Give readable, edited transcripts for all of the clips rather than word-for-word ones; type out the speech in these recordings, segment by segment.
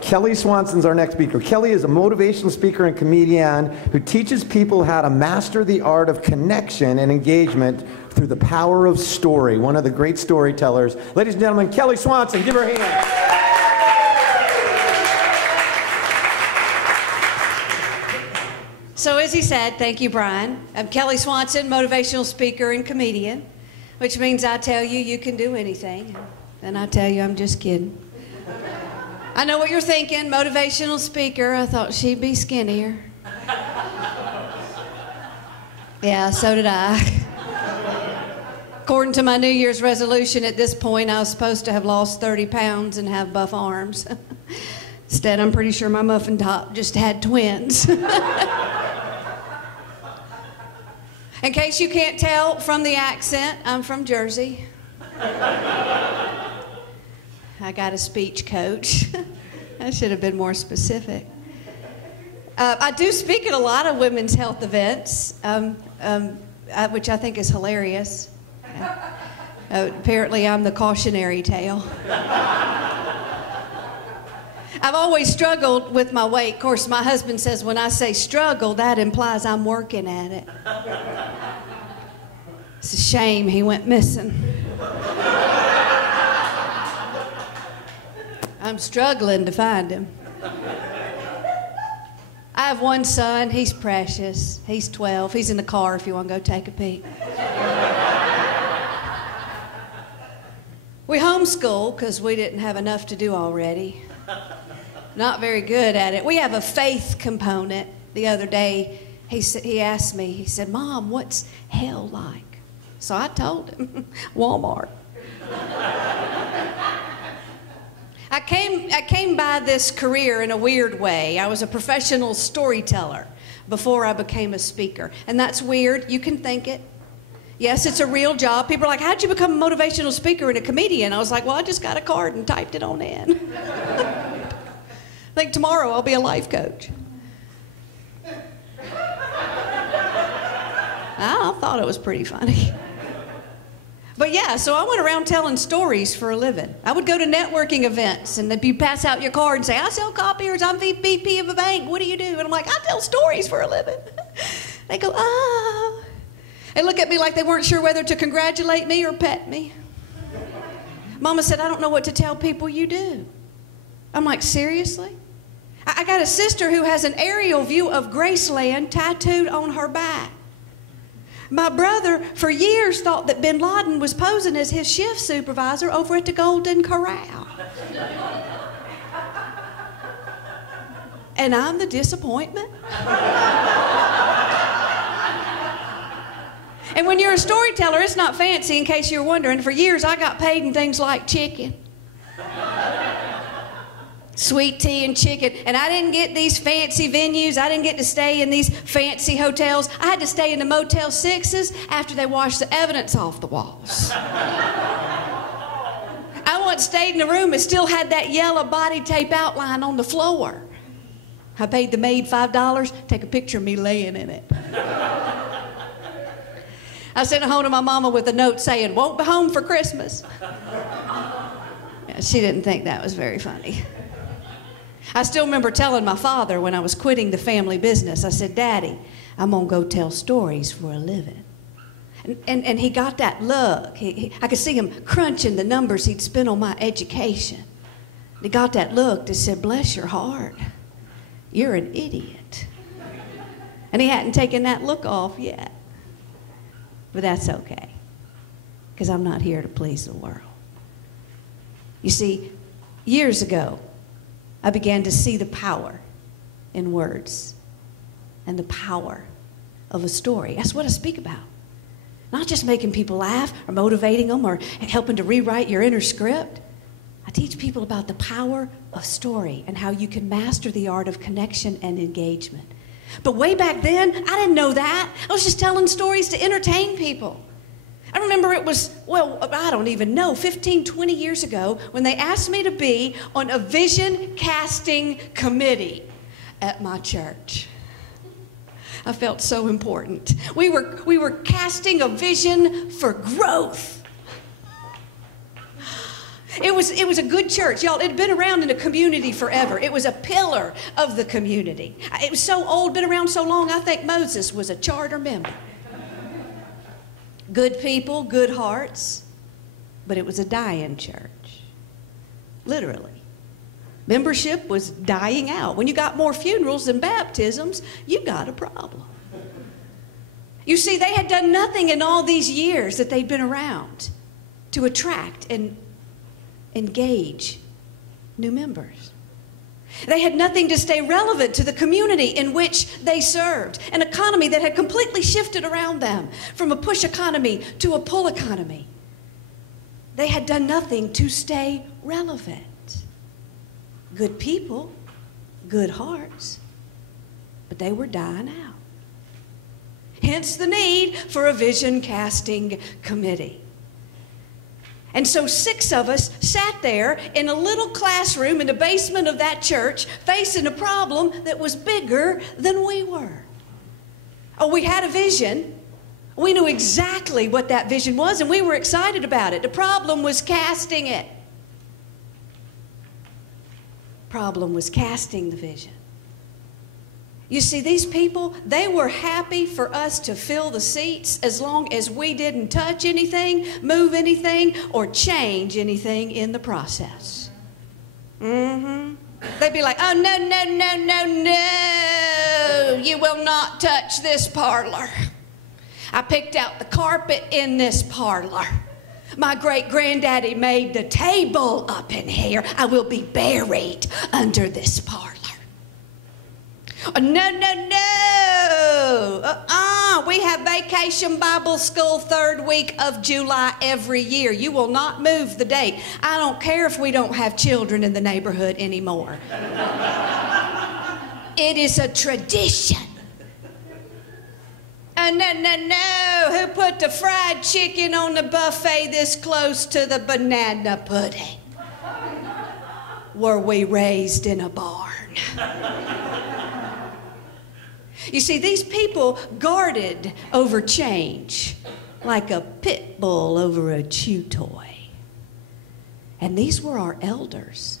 Kelly Swanson's our next speaker. Kelly is a motivational speaker and comedian who teaches people how to master the art of connection and engagement through the power of story. One of the great storytellers. Ladies and gentlemen, Kelly Swanson. Give her a hand. So as he said, thank you, Brian. I'm Kelly Swanson, motivational speaker and comedian, which means I tell you you can do anything, and I tell you I'm just kidding. I know what you're thinking, motivational speaker. I thought she'd be skinnier. Yeah, so did I. According to my New Year's resolution, at this point, I was supposed to have lost 30 pounds and have buff arms. Instead, I'm pretty sure my muffin top just had twins. In case you can't tell from the accent, I'm from Jersey. I got a speech coach. I should have been more specific. I do speak at a lot of women's health events, which I think is hilarious. Apparently, I'm the cautionary tale. I've always struggled with my weight. Of course, my husband says when I say struggle, that implies I'm working at it. It's a shame he went missing. I'm struggling to find him. I have one son. He's precious. He's 12. He's in the car if you want to go take a peek. We homeschool because we didn't have enough to do already. Not very good at it. We have a faith component. The other day, he asked me, he said, "Mom, what's hell like?" So I told him, Walmart. I came by this career in a weird way. I was a professional storyteller before I became a speaker. And that's weird. You can think it. Yes, it's a real job. People are like, "How'd you become a motivational speaker and a comedian?" I was like, "Well, I just got a card and typed it on in." I think tomorrow I'll be a life coach. I thought it was pretty funny. But yeah, so I went around telling stories for a living. I would go to networking events, and you pass out your card and say, "I sell copiers, I'm VP of a bank, what do you do?" And I'm like, "I tell stories for a living." They go, "Ah." They look at me like they weren't sure whether to congratulate me or pet me. Mama said, "I don't know what to tell people you do." I'm like, "Seriously?" I got a sister who has an aerial view of Graceland tattooed on her back. My brother, for years, thought that bin Laden was posing as his shift supervisor over at the Golden Corral. And I'm the disappointment. And when you're a storyteller, it's not fancy, in case you're wondering. For years, I got paid in things like chicken. Sweet tea and chicken. And I didn't get these fancy venues. I didn't get to stay in these fancy hotels. I had to stay in the Motel 6s after they washed the evidence off the walls. I once stayed in a room that still had that yellow body tape outline on the floor. I paid the maid $5, take a picture of me laying in it. I sent it home to my mama with a note saying, "Won't be home for Christmas." Yeah, she didn't think that was very funny. I still remember telling my father when I was quitting the family business, I said, "Daddy, I'm going to go tell stories for a living." And he got that look. I could see him crunching the numbers he'd spent on my education. He got that look that said, "Bless your heart, you're an idiot." And he hadn't taken that look off yet. But that's okay, because I'm not here to please the world. You see, years ago, I began to see the power in words and the power of a story. That's what I speak about. Not just making people laugh or motivating them or helping to rewrite your inner script. I teach people about the power of story and how you can master the art of connection and engagement. But way back then, I didn't know that. I was just telling stories to entertain people. I remember it was, well, I don't even know, 15, 20 years ago when they asked me to be on a vision casting committee at my church. I felt so important. We were casting a vision for growth. It was a good church. Y'all, it had been around in the community forever. It was a pillar of the community. It was so old, been around so long, I think Moses was a charter member. Good people, good hearts, but it was a dying church. Literally. Membership was dying out. When you got more funerals than baptisms, you got a problem. You see, they had done nothing in all these years that they'd been around to attract and engage new members. They had nothing to stay relevant to the community in which they served, an economy that had completely shifted around them from a push economy to a pull economy. They had done nothing to stay relevant. Good people, good hearts, but they were dying out. Hence the need for a vision casting committee. And so 6 of us sat there in a little classroom in the basement of that church facing a problem that was bigger than we were. Oh, we had a vision. We knew exactly what that vision was, and we were excited about it. The problem was casting it. Problem was casting the vision. You see, these people, they were happy for us to fill the seats as long as we didn't touch anything, move anything, or change anything in the process. They'd be like, oh, no, no, no, no, no. You will not touch this parlor. I picked out the carpet in this parlor. My great-granddaddy made the table up in here. I will be buried under this parlor. Oh, no, no, no. We have Vacation Bible School 3rd week of July every year. You will not move the date. I don't care if we don't have children in the neighborhood anymore. It is a tradition. Oh, no, no, no. Who put the fried chicken on the buffet this close to the banana pudding? Were we raised in a barn? You see, these people guarded over change like a pit bull over a chew toy. And these were our elders.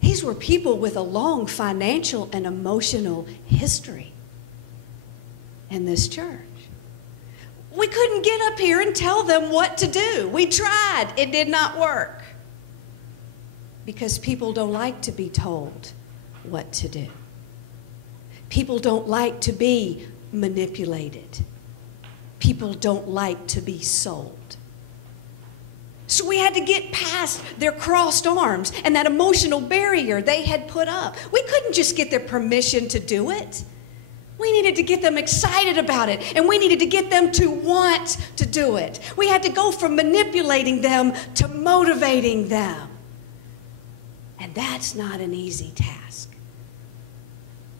These were people with a long financial and emotional history in this church. We couldn't get up here and tell them what to do. We tried. It did not work. Because people don't like to be told what to do. People don't like to be manipulated. People don't like to be sold. So we had to get past their crossed arms and that emotional barrier they had put up. We couldn't just get their permission to do it. We needed to get them excited about it, and we needed to get them to want to do it. We had to go from manipulating them to motivating them. And that's not an easy task.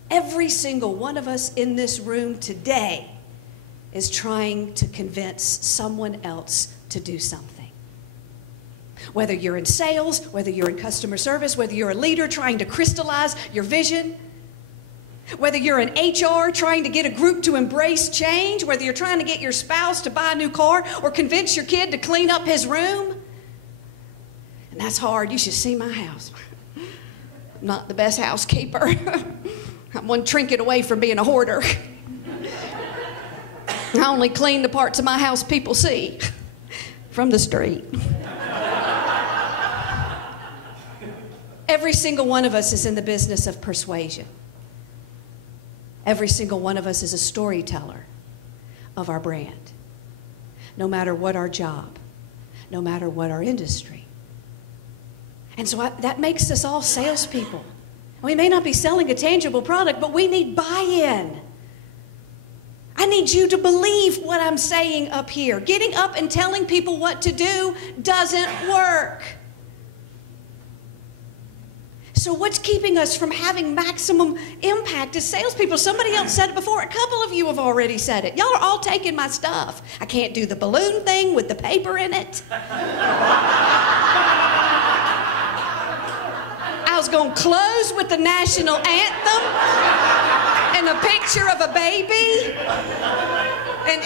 Every single one of us in this room today is trying to convince someone else to do something. Whether you're in sales, whether you're in customer service, whether you're a leader trying to crystallize your vision, whether you're in HR trying to get a group to embrace change, whether you're trying to get your spouse to buy a new car or convince your kid to clean up his room. And that's hard. You should see my house. I'm not the best housekeeper. I'm one trinket away from being a hoarder. I only clean the parts of my house people see from the street. Every single one of us is in the business of persuasion. Every single one of us is a storyteller of our brand. No matter what our job, no matter what our industry. And so that makes us all salespeople. We may not be selling a tangible product, but we need buy-in. I need you to believe what I'm saying up here. Getting up and telling people what to do doesn't work. So what's keeping us from having maximum impact as salespeople? Somebody else said it before. A couple of you have already said it. Y'all are all taking my stuff. I can't do the balloon thing with the paper in it. I was going to close with the national anthem and a picture of a baby.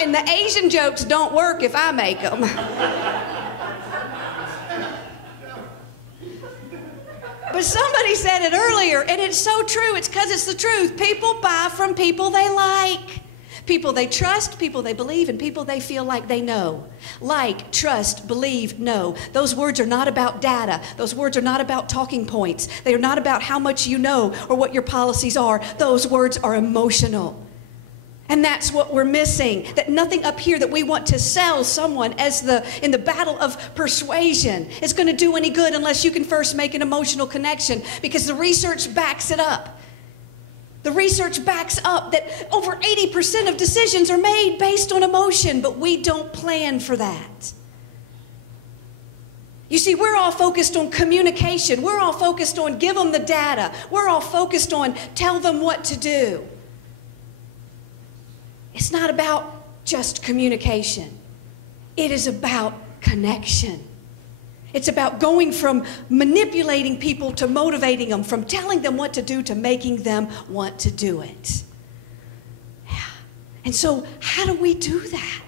And the Asian jokes don't work if I make them. But somebody said it earlier, and it's so true. It's because it's the truth. People buy from people they like. People they trust, people they believe, and people they feel like they know. Like, trust, believe, know. Those words are not about data. Those words are not about talking points. They are not about how much you know or what your policies are. Those words are emotional. And that's what we're missing. That nothing up here that we want to sell someone in the battle of persuasion is going to do any good unless you can first make an emotional connection, because the research backs it up. The research backs up that over 80% of decisions are made based on emotion, but we don't plan for that. You see, we're all focused on communication. We're all focused on give them the data. We're all focused on tell them what to do. It's not about just communication. It is about connection. It's about going from manipulating people to motivating them, from telling them what to do to making them want to do it. Yeah. And so how do we do that?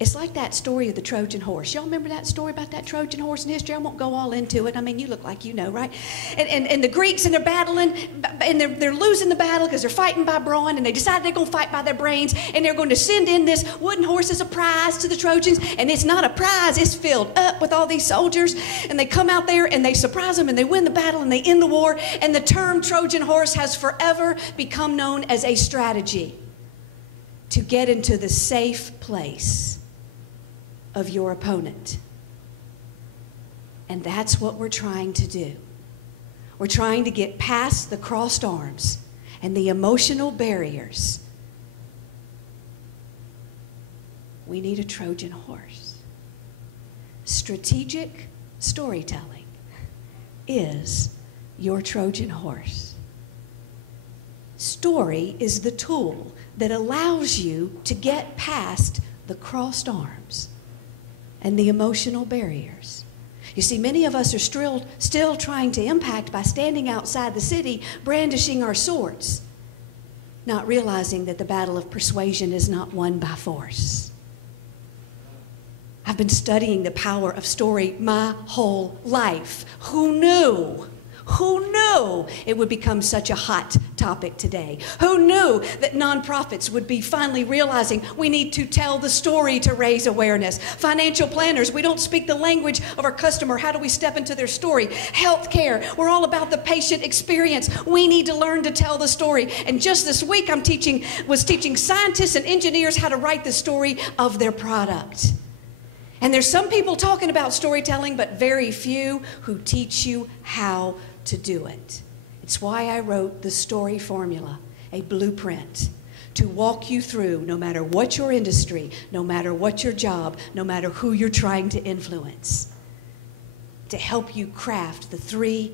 It's like that story of the Trojan horse. Y'all remember that story about that Trojan horse in history? I won't go all into it. I mean, you look like you know, right? And the Greeks, and they're battling, and they're losing the battle because they're fighting by brawn, and they decide they're going to fight by their brains, and they're going to send in this wooden horse as a prize to the Trojans, and it's not a prize. It's filled up with all these soldiers, and they come out there, and they surprise them, and they win the battle, and they end the war, and the term Trojan horse has forever become known as a strategy to get into the safe place of your opponent. And that's what we're trying to do. We're trying to get past the crossed arms and the emotional barriers. We need a Trojan horse. Strategic storytelling is your Trojan horse. Story is the tool that allows you to get past the crossed arms and the emotional barriers. You see, many of us are still trying to impact by standing outside the city, brandishing our swords, not realizing that the battle of persuasion is not won by force. I've been studying the power of story my whole life. Who knew? Who knew it would become such a hot topic today? Who knew that nonprofits would be finally realizing we need to tell the story to raise awareness? Financial planners, we don't speak the language of our customer. How do we step into their story? Healthcare, we're all about the patient experience. We need to learn to tell the story. And just this week, was teaching scientists and engineers how to write the story of their product. And there's some people talking about storytelling, but very few who teach you how to do it. It's why I wrote the story formula, a blueprint to walk you through, no matter what your industry, no matter what your job, no matter who you're trying to influence, to help you craft the 3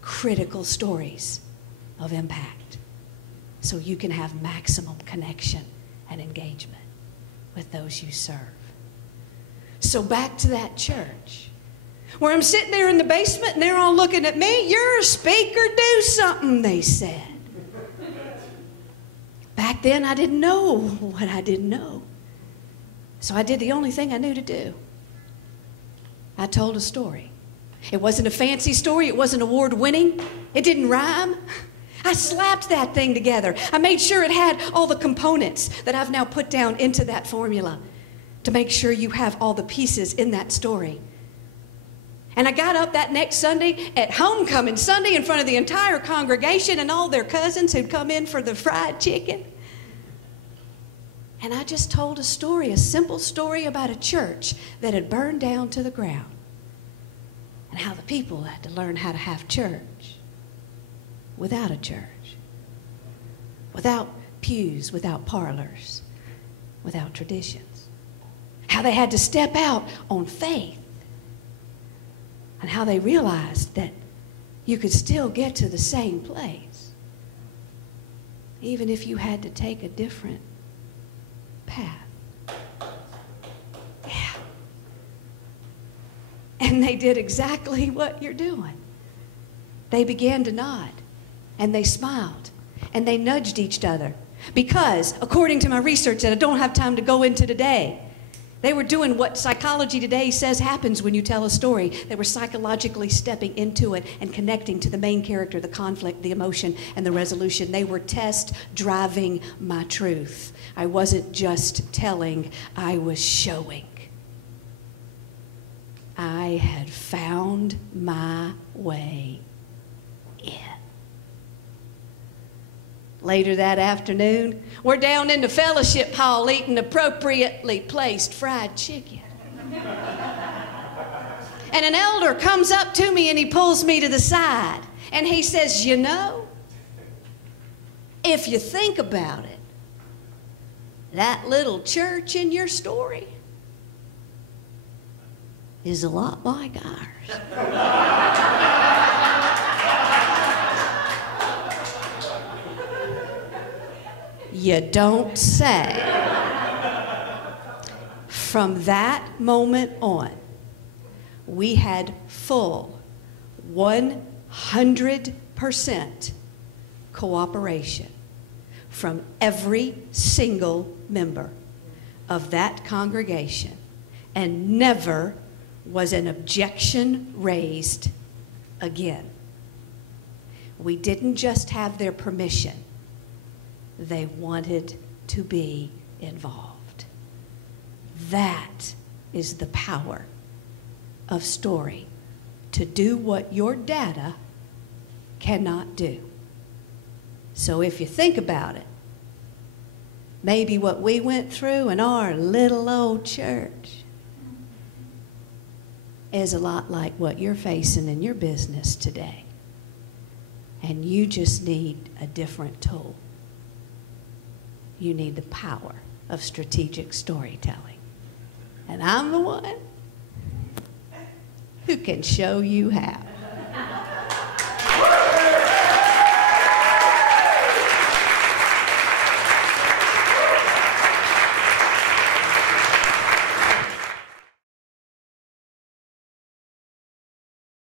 critical stories of impact so you can have maximum connection and engagement with those you serve. So back to that church, where I'm sitting there in the basement and they're all looking at me. You're a speaker, do something, they said. Back then, I didn't know what I didn't know. So I did the only thing I knew to do. I told a story. It wasn't a fancy story. It wasn't award-winning. It didn't rhyme. I slapped that thing together. I made sure it had all the components that I've now put down into that formula to make sure you have all the pieces in that story. And I got up that next Sunday at homecoming Sunday in front of the entire congregation and all their cousins who'd come in for the fried chicken. And I just told a story, a simple story about a church that had burned down to the ground and how the people had to learn how to have church without a church, without pews, without parlors, without traditions. How they had to step out on faith. And how they realized that you could still get to the same place, even if you had to take a different path. Yeah. And they did exactly what you're doing. They began to nod, and they smiled, and they nudged each other. Because, according to my research that I don't have time to go into today, They were doing what psychology today says happens when you tell a story. They were psychologically stepping into it and connecting to the main character, the conflict, the emotion, and the resolution. They were test driving my truth. I wasn't just telling, I was showing. I had found my way in. Later that afternoon, we're down in the fellowship hall eating appropriately placed fried chicken. And an elder comes up to me and he pulls me to the side and he says, you know, if you think about it, that little church in your story is a lot like ours. You don't say. From that moment on, we had full 100% cooperation from every single member of that congregation, and never was an objection raised again. We didn't just have their permission. They wanted to be involved. That is the power of story, to do what your data cannot do. So if you think about it, maybe what we went through in our little old church is a lot like what you're facing in your business today. And you just need a different tool. You need the power of strategic storytelling. And I'm the one who can show you how.